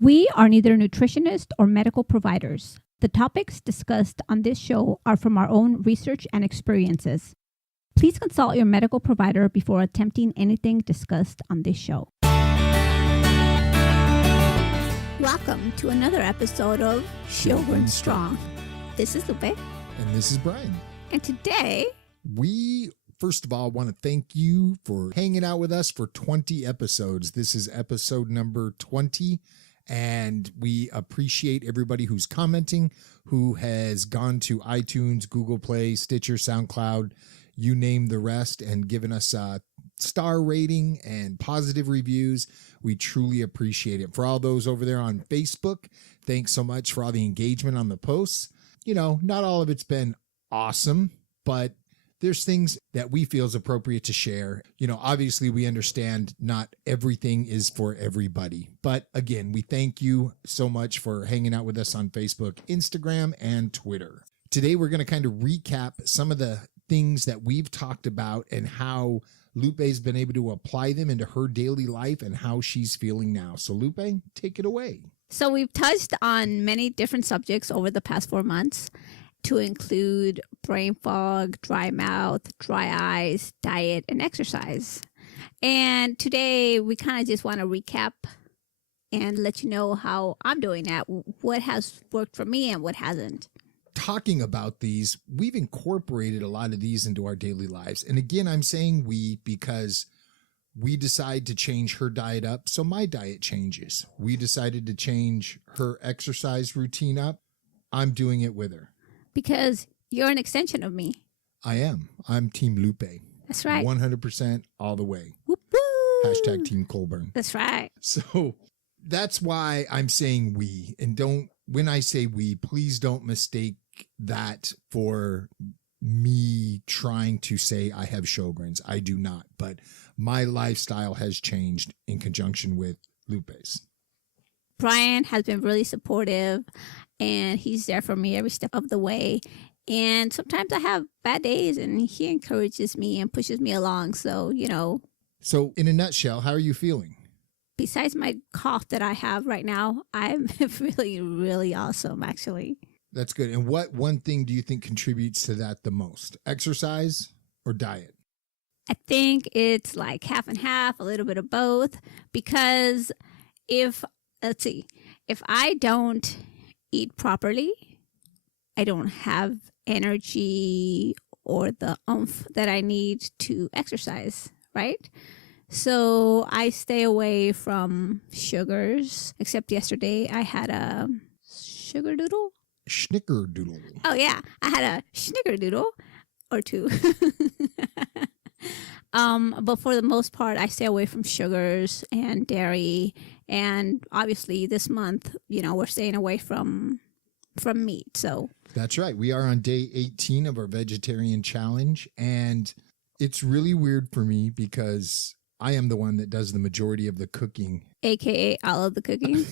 We are neither nutritionists or medical providers. The topics discussed on this show are from our own research and experiences. Please consult your medical provider before attempting anything discussed on this show. Welcome to another episode of Sjogren Strong. This is Lupe. And this is Brian. And today, we, first of all, want to thank you for hanging out with us for 20 episodes. This is episode number 20. And we appreciate everybody who's commenting, who has gone to iTunes, Google Play, Stitcher, SoundCloud, you name the rest, and given us a star rating and positive reviews. We truly appreciate it. For all those over there on Facebook, thanks so much for all the engagement on the posts. You know, not all of it's been awesome, but there's things that we feel is appropriate to share. You know, obviously we understand not everything is for everybody, but again, we thank you so much for hanging out with us on Facebook, Instagram, and Twitter. Today, we're going to kind of recap some of the things that we've talked about and how Lupe's been able to apply them into her daily life and how she's feeling now. So Lupe, take it away. So we've touched on many different subjects over the past 4 months, to include brain fog, dry mouth, dry eyes, diet, and exercise. And today we kind of just want to recap and let you know how I'm doing at what has worked for me and what hasn't. Talking about these, we've incorporated a lot of these into our daily lives. And again, I'm saying we because we decide to change her diet up, so my diet changes. We decided to change her exercise routine up. I'm doing it with her. Because you're an extension of me. I am. I'm Team Lupe. That's right. 100% all the way. Whoop, whoop. Hashtag Team Colburn. That's right. So that's why I'm saying we. And when I say we, please don't mistake that for me trying to say I have Sjogren's. I do not. But my lifestyle has changed in conjunction with Lupe's. Brian has been really supportive, and he's there for me every step of the way. And sometimes I have bad days, and he encourages me and pushes me along. So, you know. So in a nutshell, how are you feeling? Besides my cough that I have right now, I'm feeling really awesome, actually. That's good. And what one thing do you think contributes to that the most? Exercise or diet? I think it's like half and half, a little bit of both. Because let's see, if I don't eat properly, I don't have energy or the oomph that I need to exercise, right? So I stay away from sugars, except yesterday I had a sugardoodle. Snickerdoodle. Oh, yeah. I had a snickerdoodle or two. But for the most part, I stay away from sugars and dairy. And obviously this month, you know, we're staying away from meat. So that's right. We are on day 18 of our vegetarian challenge. And it's really weird for me because I am the one that does the majority of the cooking. AKA all of the cooking.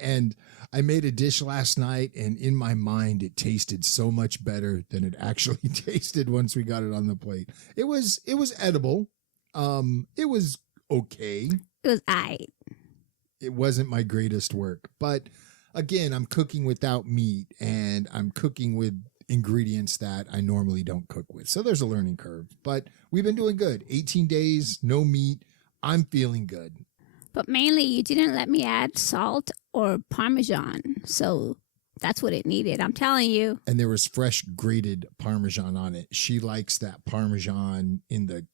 And I made a dish last night, and in my mind, it tasted so much better than it actually tasted once we got it on the plate. It was edible. It was okay. It was aight. It wasn't my greatest work, but again, I'm cooking without meat, and I'm cooking with ingredients that I normally don't cook with. So there's a learning curve, but we've been doing good. 18 days, no meat. I'm feeling good. But mainly, you didn't let me add salt or Parmesan. So that's what it needed. I'm telling you. And there was fresh grated Parmesan on it. She likes that Parmesan in the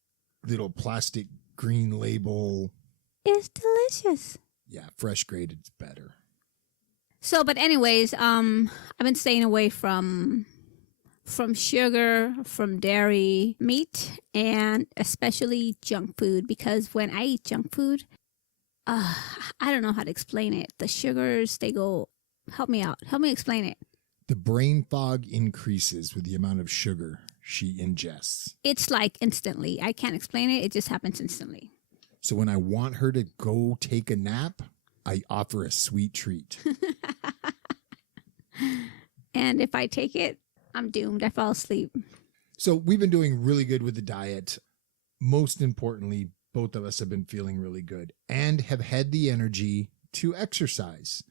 little plastic green label. It's delicious. Yeah, fresh grated's better. So, but anyways, I've been staying away from sugar, from dairy, meat, and especially junk food, because when I eat junk food, I don't know how to explain it. The sugars, they go, help me out. Help me explain it. The brain fog increases with the amount of sugar she ingests. It's like instantly. I can't explain it. It just happens instantly. So when I want her to go take a nap, I offer a sweet treat. And if I take it, I'm doomed. I fall asleep. So we've been doing really good with the diet. Most importantly, both of us have been feeling really good and have had the energy to exercise.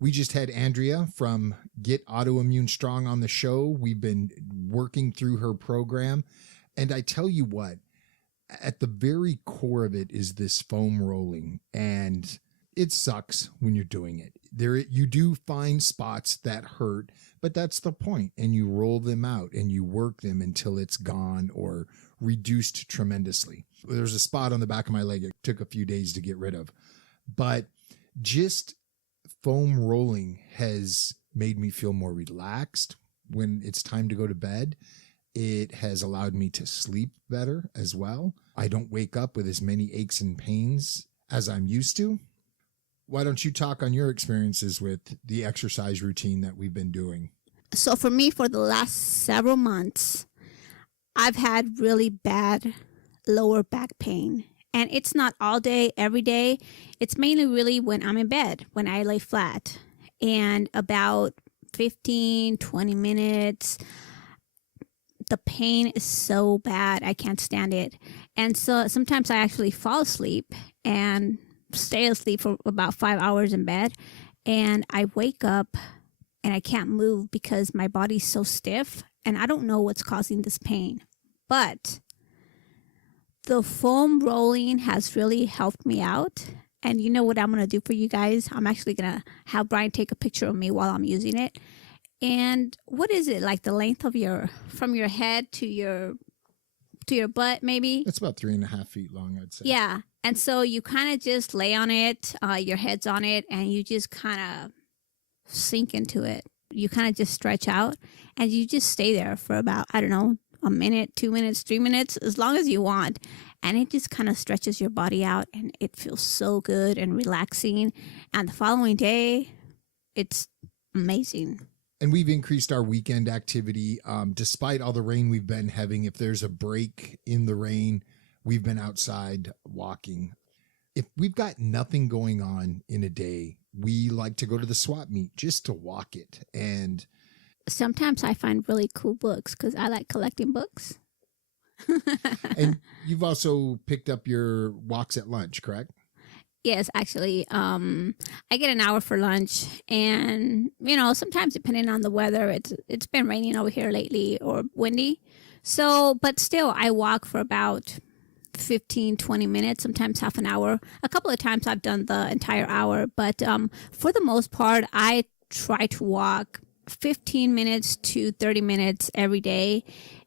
We just had Andrea from Get Autoimmune Strong on the show. We've been working through her program. And I tell you what, at the very core of it is this foam rolling. And it sucks when you're doing it. You do find spots that hurt, but that's the point. And you roll them out and you work them until it's gone or reduced tremendously. There's a spot on the back of my leg it took a few days to get rid of. But just foam rolling has made me feel more relaxed when it's time to go to bed. It has allowed me to sleep better as well. I don't wake up with as many aches and pains as I'm used to. Why don't you talk on your experiences with the exercise routine that we've been doing? So for me, for the last several months, I've had really bad lower back pain. And it's not all day, every day. It's mainly really when I'm in bed, when I lay flat. And about 15, 20 minutes, the pain is so bad, I can't stand it. And so sometimes I actually fall asleep and stay asleep for about 5 hours in bed. And I wake up and I can't move because my body's so stiff. And I don't know what's causing this pain. But the foam rolling has really helped me out. And you know what I'm going to do for you guys? I'm actually going to have Brian take a picture of me while I'm using it. And what is it, like the length of from your head to your butt, maybe? It's about 3.5 feet long, I'd say. Yeah. And so you kind of just lay on it, your head's on it, and you just kind of sink into it. You kind of just stretch out and you just stay there for about, I don't know, a minute, 2 minutes, 3 minutes, as long as you want. And it just kind of stretches your body out and it feels so good and relaxing. And the following day, it's amazing. And we've increased our weekend activity. Despite all the rain we've been having, if there's a break in the rain, we've been outside walking. If we've got nothing going on in a day, we like to go to the swap meet just to walk it. And sometimes I find really cool books because I like collecting books. And you've also picked up your walks at lunch, correct? Yes, actually, I get an hour for lunch, and sometimes depending on the weather, it's been raining over here lately or windy. So, but still, I walk for about 15, 20 minutes, sometimes half an hour. A couple of times I've done the entire hour, but for the most part, I try to walk 15 minutes to 30 minutes every day.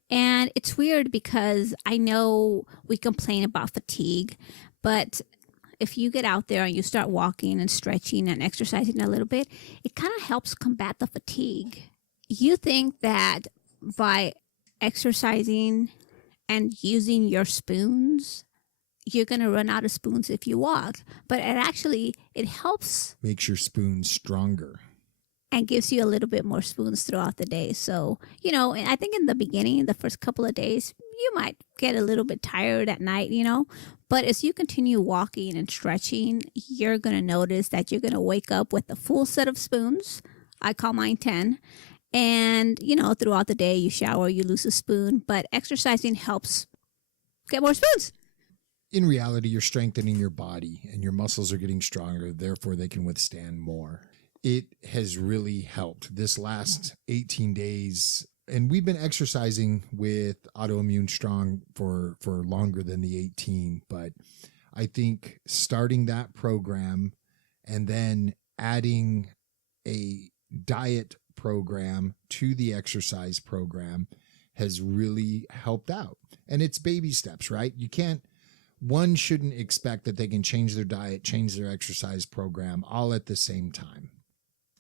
And it's weird because I know we complain about fatigue, but if you get out there and you start walking and stretching and exercising a little bit, it kind of helps combat the fatigue. You think that by exercising and using your spoons, you're going to run out of spoons if you walk, but it helps. Makes your spoons stronger. And gives you a little bit more spoons throughout the day. So, I think in the beginning, the first couple of days, you might get a little bit tired at night, But as you continue walking and stretching, you're going to notice that you're going to wake up with a full set of spoons. I call mine 10. And, throughout the day, you shower, you lose a spoon. But exercising helps get more spoons. In reality, you're strengthening your body and your muscles are getting stronger. Therefore, they can withstand more. It has really helped this last 18 days. And we've been exercising with Autoimmune Strong for longer than the 18. But I think starting that program and then adding a diet program to the exercise program has really helped out. And it's baby steps, right? One shouldn't expect that they can change their diet, change their exercise program all at the same time.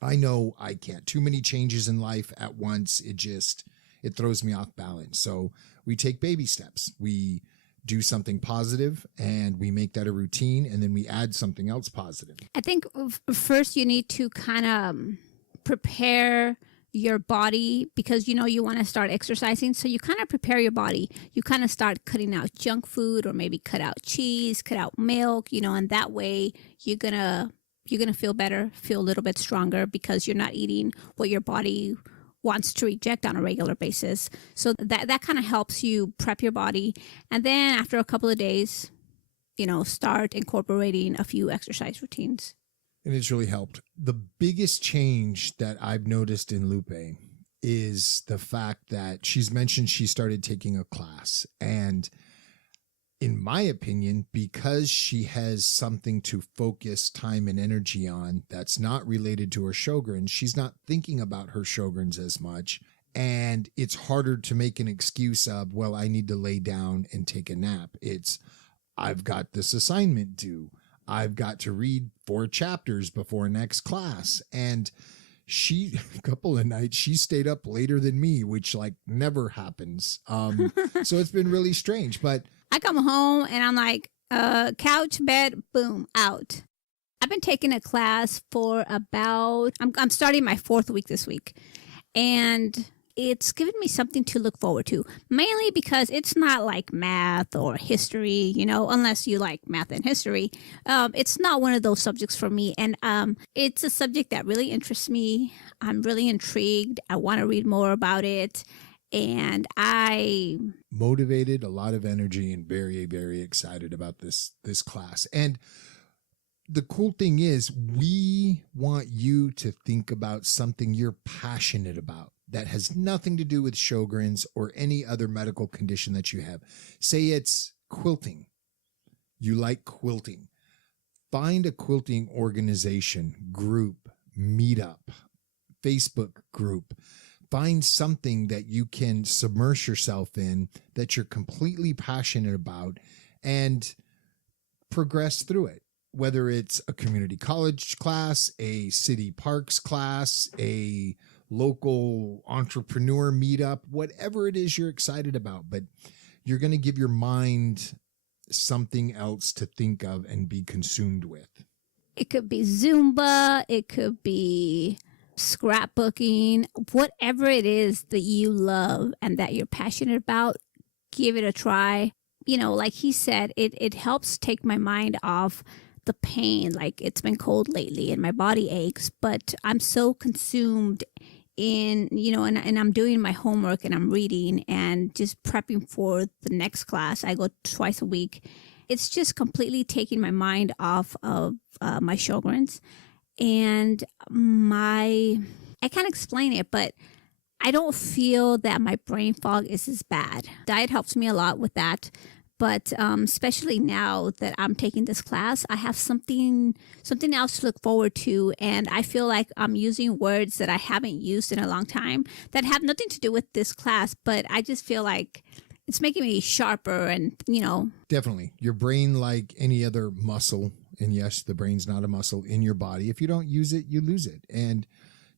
I know I can't. Too many changes in life at once. It throws me off balance. So we take baby steps. We do something positive and we make that a routine, and then we add something else positive. I think first you need to kind of prepare your body because you want to start exercising. So you kind of prepare your body. You kind of start cutting out junk food, or maybe cut out cheese, cut out milk, and that way you're going to feel better, feel a little bit stronger because you're not eating what your body wants to reject on a regular basis. So that kind of helps you prep your body. And then after a couple of days, start incorporating a few exercise routines. And it's really helped. The biggest change that I've noticed in Lupe is the fact that she's mentioned she started taking a class. And in my opinion, because she has something to focus time and energy on that's not related to her Sjogren, she's not thinking about her Sjogrens as much. And it's harder to make an excuse of, well, I need to lay down and take a nap. It's, I've got this assignment due. I've got to read 4 chapters before next class. And she, a couple of nights, she stayed up later than me, which like never happens. So it's been really strange, but I come home and I'm like, couch, bed, boom, out. I've been taking a class for about, I'm starting my 4th week this week. And it's given me something to look forward to, mainly because it's not like math or history, you know, unless you like math and history. It's not one of those subjects for me. And it's a subject that really interests me. I'm really intrigued. I want to read more about it. And I motivated, a lot of energy, and very, very excited about this class. And the cool thing is, we want you to think about something you're passionate about that has nothing to do with Sjogrens or any other medical condition that you have. Say it's quilting. You like quilting. Find a quilting organization, group, meetup, Facebook group. Find something that you can submerge yourself in that you're completely passionate about and progress through it. Whether it's a community college class, a city parks class, a local entrepreneur meetup, whatever it is you're excited about, but you're going to give your mind something else to think of and be consumed with. It could be Zumba, it could be scrapbooking, whatever it is that you love and that you're passionate about, give it a try. You know, like he said, it helps take my mind off the pain. Like, it's been cold lately and my body aches, but I'm so consumed in, you know, and I'm doing my homework and I'm reading and just prepping for the next class. I go twice a week. It's just completely taking my mind off of my Sjogrens. And I can't explain it, but I don't feel that my brain fog is as bad. Diet helps me a lot with that. But especially now that I'm taking this class, I have something else to look forward to. And I feel like I'm using words that I haven't used in a long time that have nothing to do with this class. But I just feel like it's making me sharper and, you know. Definitely. Your brain, like any other muscle, and yes, the brain's not a muscle in your body. If you don't use it, you lose it. And,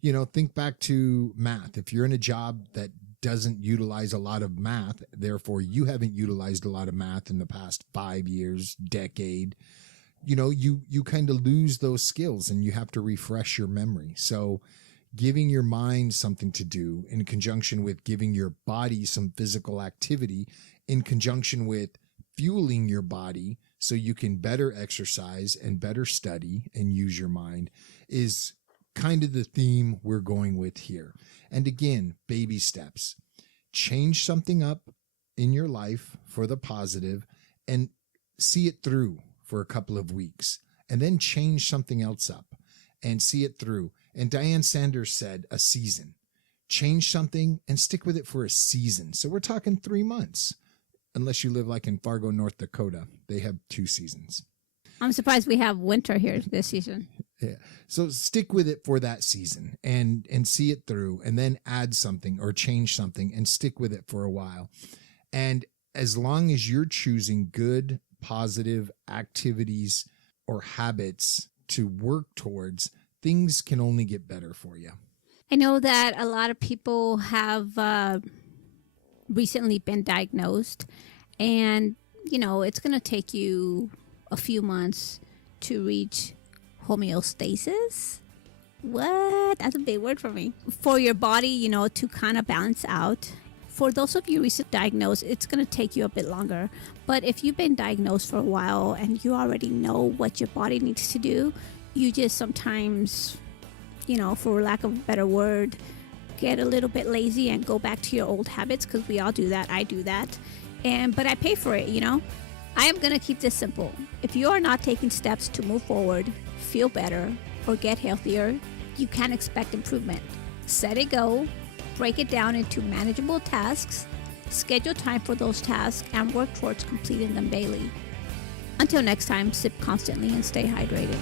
you know, think back to math. If you're in a job that doesn't utilize a lot of math, therefore you haven't utilized a lot of math in the past 5 years, decade, you know, you kind of lose those skills and you have to refresh your memory. So giving your mind something to do in conjunction with giving your body some physical activity, in conjunction with fueling your body so you can better exercise and better study and use your mind, is kind of the theme we're going with here. And again, baby steps. Change something up in your life for the positive and see it through for a couple of weeks, and then change something else up and see it through. And Diane Sanders said a season. Change something and stick with it for a season. So we're talking 3 months, unless you live like in Fargo, North Dakota. They have 2 seasons. I'm surprised we have winter here this season. Yeah. So stick with it for that season and see it through, and then add something or change something and stick with it for a while. And as long as you're choosing good, positive activities or habits to work towards, things can only get better for you. I know that a lot of people have recently been diagnosed, and, you know, it's going to take you a few months to reach homeostasis. What? That's a big word for me. For your body, you know, to kind of balance out. For those of you recently diagnosed, it's going to take you a bit longer. But if you've been diagnosed for a while and you already know what your body needs to do, you just sometimes, you know, for lack of a better word, get a little bit lazy and go back to your old habits, because we all do that. I do that. But I pay for it, you know. I am going to keep this simple. If you are not taking steps to move forward, feel better, or get healthier, you can expect improvement. Set a goal, break it down into manageable tasks, schedule time for those tasks, and work towards completing them daily. Until next time, sip constantly and stay hydrated.